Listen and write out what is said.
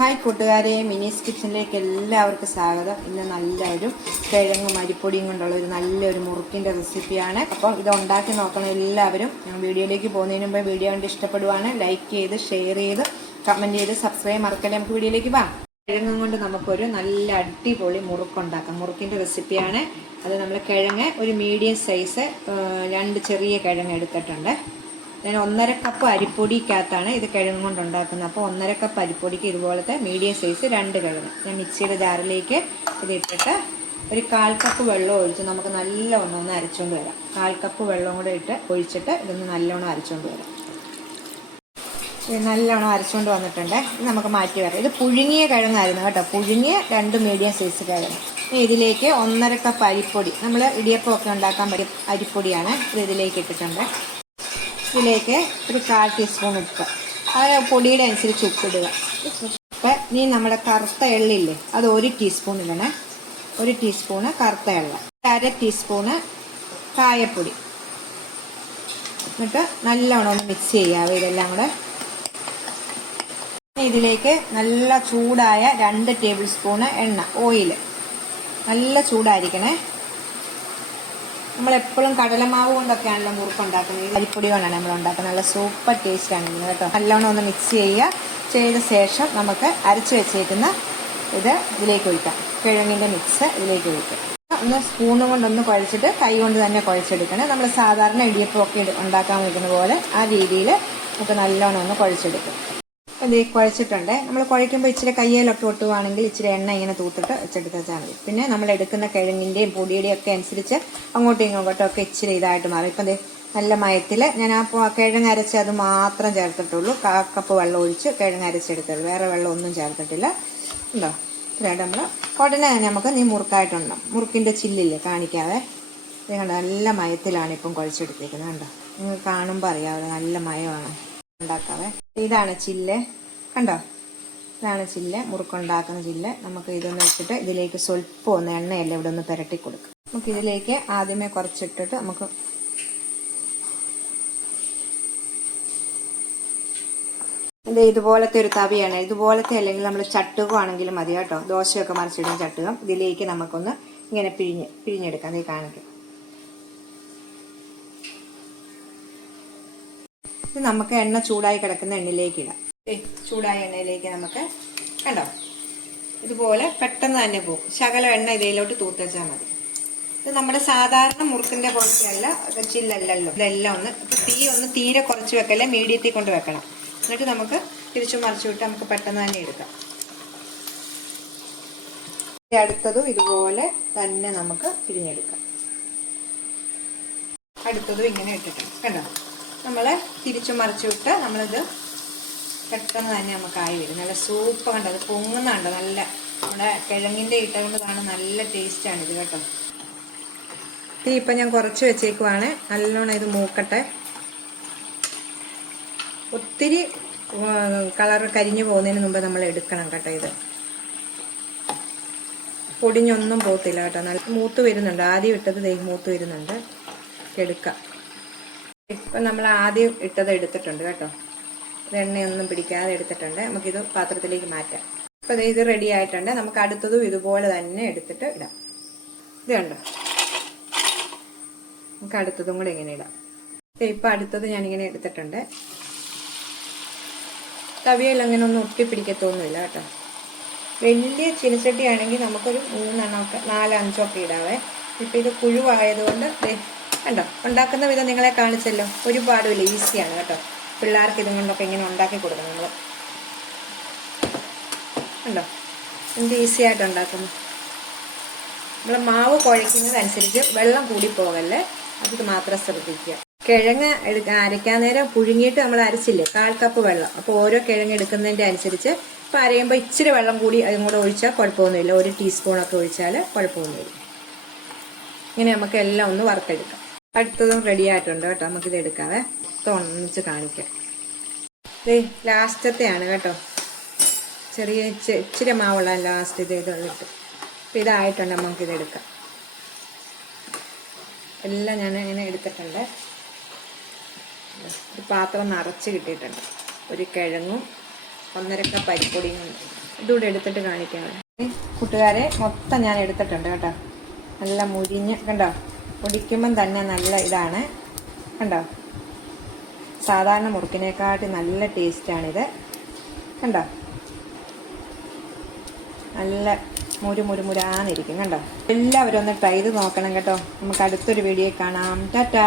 Hi കൂട്ടുകാരെ മിനീസ് കിച്ചണിലേക്ക് എല്ലാവർക്കും സ്വാഗതം. ഇന്ന് നല്ലൊരു കിഴങ്ങും അരിപ്പൊടിയും കൊണ്ടുള്ള ഒരു നല്ലൊരു മുറുക്കിന്റെ റെസിപ്പിയാണ്. അപ്പം ഇത് ഉണ്ടാക്കി നോക്കണം എല്ലാവരും. ഞാൻ വീഡിയോയിലേക്ക് പോകുന്നതിന് മുമ്പ് വീഡിയോ കണ്ട് ഇഷ്ടപ്പെടുവാണ്. ലൈക്ക് ചെയ്ത് ഷെയർ ചെയ്ത് കമന്റ് ചെയ്ത് സബ്സ്ക്രൈബ് മറക്കല്ലേ? നമുക്ക് വീഡിയോയിലേക്ക് പോകാം കിഴങ്ങും കൊണ്ട് നമുക്കൊരു നല്ല അടിപൊളി മുറുക്കുണ്ടാക്കാം. മുറുക്കിന്റെ റെസിപ്പിയാണ്. അത് നമ്മൾ കിഴങ്ങ് ഒരു മീഡിയം സൈസ് രണ്ട് ചെറിയ കിഴങ്ങ് എടുത്തിട്ടുണ്ട്. ഞാൻ ഒന്നര കപ്പ് അരിപ്പൊടിക്കകത്താണ് ഇത് കിഴങ്ങ് കൊണ്ട് ഉണ്ടാക്കുന്നത് അപ്പോൾ ഒന്നര കപ്പ് അരിപ്പൊടിക്ക് ഇതുപോലത്തെ മീഡിയം സൈസ് രണ്ട് കിഴങ്ങ്. ഞാൻ മിക്സിയുടെ ജാറിലേക്ക് ഇത് ഇട്ടിട്ട് ഒരു കാൽ കപ്പ് വെള്ളം ഒഴിച്ച് നമുക്ക് നല്ലവണ്ണം ഒന്ന് അരച്ചുകൊണ്ട് വരാം. കാൽ കപ്പ് വെള്ളം കൂടെ ഇട്ട് ഒഴിച്ചിട്ട് ഇതൊന്ന് നല്ലവണ്ണം അരച്ചുകൊണ്ട് വരാം. നല്ലോണം അരച്ചുകൊണ്ട് വന്നിട്ടുണ്ട്. ഇത് നമുക്ക് മാറ്റി വരാം. ഇത് പുഴുങ്ങിയ കിഴങ്ങായിരുന്നു കേട്ടോ. പുഴുങ്ങിയ രണ്ട് മീഡിയം സൈസ് കിഴങ്ങ്. ഇതിലേക്ക് ഒന്നര കപ്പ് അരിപ്പൊടി. നമ്മൾ ഇടിയപ്പമൊക്കെ ഉണ്ടാക്കാൻ പറ്റും അരിപ്പൊടിയാണ് ഇത് ഇതിലേക്ക് ഇട്ടിട്ടുണ്ട്. ഇതിലേക്ക് ഒരു കാൽ ടീസ്പൂൺ ഉപ്പ് ആ പൊടിയുടെ അനുസരിച്ച് ഉപ്പിടുക. ഉപ്പ് ഇനി നമ്മുടെ കറുത്ത എള്ളില്ലേ അത് ഒരു ടീസ്പൂൺ ഇടണേ. ഒരു ടീസ്പൂണ് കറുത്ത എള്ള. അര ടീസ്പൂണ് കായപ്പൊടി. എന്നിട്ട് നല്ലവണ്ണം ഒന്ന് മിക്സ് ചെയ്യാവേ ഇതെല്ലാം കൂടെ. ഇതിലേക്ക് നല്ല ചൂടായ രണ്ട് ടേബിൾ സ്പൂണ് എണ്ണ ഓയിൽ നല്ല ചൂടായിരിക്കണേ. നമ്മൾ എപ്പോഴും കടലമാവ് കൊണ്ടൊക്കെയാണല്ലോ മുറുക്ക് ഉണ്ടാക്കുന്നത് അരിപ്പൊടി കൊണ്ടാണ് നമ്മൾ ഉണ്ടാക്കുന്നത് നല്ല സൂപ്പർ ടേസ്റ്റ് ആണ് കേട്ടോ. നല്ലോണം ഒന്ന് മിക്സ് ചെയ്യുക. ചെയ്ത ശേഷം നമുക്ക് അരച്ചു വെച്ചേക്കുന്ന ഇത് ഇതിലേക്ക് ഒഴിക്കാം. കിഴങ്ങിന്റെ മിക്സ് ഇതിലേക്ക് ഒഴിക്കാം. ഒന്ന് സ്പൂണും കൊണ്ടൊന്ന് കുഴച്ചിട്ട് കൈ കൊണ്ട് തന്നെ കുഴച്ചെടുക്കണം. നമ്മൾ സാധാരണ ഇടിയപ്പമൊക്കെ ഉണ്ടാക്കാൻ വയ്ക്കുന്ന പോലെ ആ രീതിയിൽ നമുക്ക് നല്ലോണം ഒന്ന് കുഴച്ചെടുക്കും. ഇത് കുഴച്ചിട്ടുണ്ട്. നമ്മൾ കുഴയ്ക്കുമ്പോൾ ഇച്ചിരി കയ്യിലൊക്കെ ഒട്ടുവാണെങ്കിൽ ഇച്ചിരി എണ്ണ ഇങ്ങനെ തൂത്തിട്ട് വെച്ചെടുത്താൽ മതി. പിന്നെ നമ്മൾ എടുക്കുന്ന കിഴങ്ങിന്റെയും പൊടിയുടെയും ഒക്കെ അനുസരിച്ച് അങ്ങോട്ടും ഇങ്ങോട്ടും ഒക്കെ ഇച്ചിരി ഇതായിട്ട് മാറും. ഇപ്പം നല്ല മയത്തിൽ ഞാൻ ആ കിഴങ്ങ് അരച്ച് അത് മാത്രം ചേർത്തിട്ടുള്ളൂ. കപ്പ് വെള്ളം ഒഴിച്ച് കിഴങ്ങ് അരച്ചെടുത്തുള്ളൂ വേറെ വെള്ളം ഒന്നും ചേർത്തിട്ടില്ല. ഉണ്ടോ? ഇത്രയായിട്ട് നമ്മൾ ഉടനെ നമുക്ക് നീ മുറുക്കായിട്ടുണ്ട് മുറുക്കിന്റെ ചില്ലില്ലേ കാണിക്കാതെ കണ്ടോ നല്ല മയത്തിലാണ് ഇപ്പം കുഴച്ചെടുത്തേക്കുന്നത് കണ്ടോ? നിങ്ങൾ കാണുമ്പോൾ അറിയാമല്ലോ നല്ല മയമാണ്. ഉണ്ടാക്കാവേ? ഇതാണ് ചില്ല്. കണ്ടോ? ഇതാണ് ചില്ല്. മുറുക്കുണ്ടാക്കുന്ന ചില്ല്. നമുക്ക് ഇതൊന്ന് വെച്ചിട്ട് ഇതിലേക്ക് സ്വല്പം ഒന്ന് എണ്ണയല്ല ഇവിടെ ഒന്ന് പുരട്ടി കൊടുക്കും നമുക്ക് ഇതിലേക്ക് ആദ്യമേ കുറച്ചിട്ടിട്ട് നമുക്ക് ഇത് ഇതുപോലത്തെ ഒരു തവിയാണ്. ഇതുപോലത്തെ അല്ലെങ്കിൽ നമ്മൾ ചട്ടുകം ആണെങ്കിലും മതി കേട്ടോ. ദോശയൊക്കെ മറിച്ചിടുന്ന ചട്ടുകം. ഇതിലേക്ക് നമുക്കൊന്ന് ഇങ്ങനെ പിഴിഞ്ഞ് പിഴിഞ്ഞെടുക്കാം. ഇത് കാണിക്കാം നമുക്ക് എണ്ണ ചൂടായി കിടക്കുന്ന എണ്ണയിലേക്ക് ഇടാം. ചൂടായ എണ്ണയിലേക്ക് നമുക്ക് കണ്ടോ? ഇതുപോലെ പെട്ടെന്ന് തന്നെ പോകും. ശകല എണ്ണ ഇതിലോട്ട് തൂത്തച്ചാൽ മതി. ഇത് നമ്മുടെ സാധാരണ മുറുക്കിന്റെ പോലത്തെയല്ല ഇത് ചില്ലല്ലല്ലോ. ഇതെല്ലാം ഒന്ന് ഇപ്പൊ തീ ഒന്ന് തീരെ കുറച്ച് വെക്കല്ലേ മീഡിയത്തിൽ കൊണ്ട് വെക്കണം. എന്നിട്ട് നമുക്ക് തിരിച്ചു മറിച്ചു വിട്ട് നമുക്ക് പെട്ടെന്ന് തന്നെ എടുക്കാം. അടുത്തതും ഇതുപോലെ തന്നെ നമുക്ക് പിരിഞ്ഞെടുക്കാം അടുത്തതും ഇങ്ങനെ ഇട്ടിട്ടുണ്ട് കണ്ടോ? നമ്മൾ തിരിച്ചു മറിച്ചു വിട്ട് നമ്മളിത് പെട്ടെന്ന് തന്നെ നമുക്ക് ആയി വരും. നല്ല സൂപ്പ് കണ്ടത് പൊങ്ങുന്നുണ്ട് നല്ല നമ്മുടെ കിഴങ്ങിന്റെ ഇട്ടുകൊണ്ട് കാണാൻ നല്ല ടേസ്റ്റാണ് ഇത് കേട്ടോ. തീ ഇപ്പം ഞാൻ കുറച്ച് വെച്ചേക്കുവാണ്. നല്ലോണം ഇത് മൂക്കട്ടെ. ഒത്തിരി കളർ കരിഞ്ഞു പോകുന്നതിന് മുമ്പ് നമ്മൾ എടുക്കണം കേട്ടോ ഇത്. പൊടിഞ്ഞൊന്നും പോകത്തില്ല കേട്ടോ. നല്ല മൂത്ത് വരുന്നുണ്ട്. ആദ്യം ഇട്ടത് ദേ മൂത്ത് വരുന്നുണ്ട്. എടുക്കാം. ഇപ്പം നമ്മൾ ആദ്യം ഇട്ടത് എടുത്തിട്ടുണ്ട് കേട്ടോ. എണ്ണയൊന്നും പിടിക്കാതെ എടുത്തിട്ടുണ്ട്. നമുക്കിത് പാത്രത്തിലേക്ക് മാറ്റാം. ദേ ഇത് റെഡി ആയിട്ടുണ്ട്. നമുക്ക് അടുത്തതും ഇതുപോലെ തന്നെ എടുത്തിട്ട് ഇടാം. ഇത് കണ്ടോ? നമുക്ക് അടുത്തതും കൂടെ ഇങ്ങനെ ഇടാം. ഇപ്പം അടുത്തത് ഞാനിങ്ങനെ എടുത്തിട്ടുണ്ട്. തവിയെല്ലാം അങ്ങനെ ഒന്നും ഒട്ടിപ്പിടിക്കത്തൊന്നുമില്ല കേട്ടോ. വലിയ ചിനിച്ചട്ടി ആണെങ്കിൽ നമുക്കൊരു മൂന്നെണ്ണമൊക്കെ നാലഞ്ചൊക്കെ ഇടാവേ. ഇപ്പം ഇത് കുഴുവായതുകൊണ്ട് ദേ കണ്ടോ? ഉണ്ടാക്കുന്ന വിധം നിങ്ങളെ കാണിച്ചല്ലോ. ഒരുപാടുമില്ല. ഈസിയാണ് കേട്ടോ. പിള്ളേർക്ക് ഇതും കൊണ്ടൊക്കെ ഇങ്ങനെ ഉണ്ടാക്കി കൊടുക്കണം നമ്മൾ കണ്ടോ? എന്ത് ഈസി ആയിട്ട് ഉണ്ടാക്കുന്നു. നമ്മൾ മാവ് കുഴയ്ക്കുന്നതനുസരിച്ച് വെള്ളം കൂടി പോകല്ലേ? അത് മാത്രം ശ്രദ്ധിക്കുക. കിഴങ്ങ് എടുക്കാൻ അരയ്ക്കാൻ നേരം പുഴുങ്ങിയിട്ട് നമ്മൾ അരച്ചില്ലേ? കാൽ കപ്പ് വെള്ളം. അപ്പോൾ ഓരോ കിഴങ്ങ് എടുക്കുന്നതിന്റെ അനുസരിച്ച് ഇപ്പം അരയുമ്പോൾ ഇച്ചിരി വെള്ളം കൂടി അതും കൂടെ ഒഴിച്ചാൽ കുഴപ്പമൊന്നുമില്ല. ഒരു ടീസ്പൂണൊക്കെ ഒഴിച്ചാൽ കുഴപ്പമൊന്നുമില്ല. ഇങ്ങനെ നമുക്ക് എല്ലാം ഒന്ന് വറുത്തെടുക്കാം. അടുത്തതും റെഡി ആയിട്ടുണ്ട് കേട്ടോ. നമുക്കിത് എടുക്കാവേ. തുണച്ച് കാണിക്കാം. ദേ ലാസ്റ്റത്തെയാണ് കേട്ടോ. ചെറിയ ഇച്ചിരി മാവുള്ള ലാസ്റ്റ് ഇത് ഇതുള്ളിട്ട് അപ്പം ഇതായിട്ടുണ്ട് നമുക്കിത് എടുക്കാം. എല്ലാം ഞാൻ ഇങ്ങനെ എടുത്തിട്ടുണ്ട്. ഒരു പാത്രം നിറച്ച് കിട്ടിയിട്ടുണ്ട്. ഒരു കിഴങ്ങും ഒന്നര കപ്പ് അരിപ്പൊടിയും ഉണ്ട് ഇതുകൂടെ എടുത്തിട്ട് കാണിക്കാം. കൂട്ടുകാരെ മൊത്തം ഞാൻ എടുത്തിട്ടുണ്ട് കേട്ടോ. നല്ല മുരിഞ്ഞ് കണ്ടോ? പൊടിക്കുമ്പം തന്നെ നല്ല ഇതാണ്. കണ്ടോ? സാധാരണ മുറുക്കിനെക്കാട്ടി നല്ല ടേസ്റ്റാണിത്. കണ്ടോ? നല്ല മുരു മുരു മുരാന്നിരിക്കും. കണ്ടോ? എല്ലാവരും ഒന്ന് ട്രൈ ചെയ്ത് നോക്കണം കേട്ടോ. നമുക്ക് അടുത്തൊരു വീഡിയോ കാണാം. ടാറ്റാ!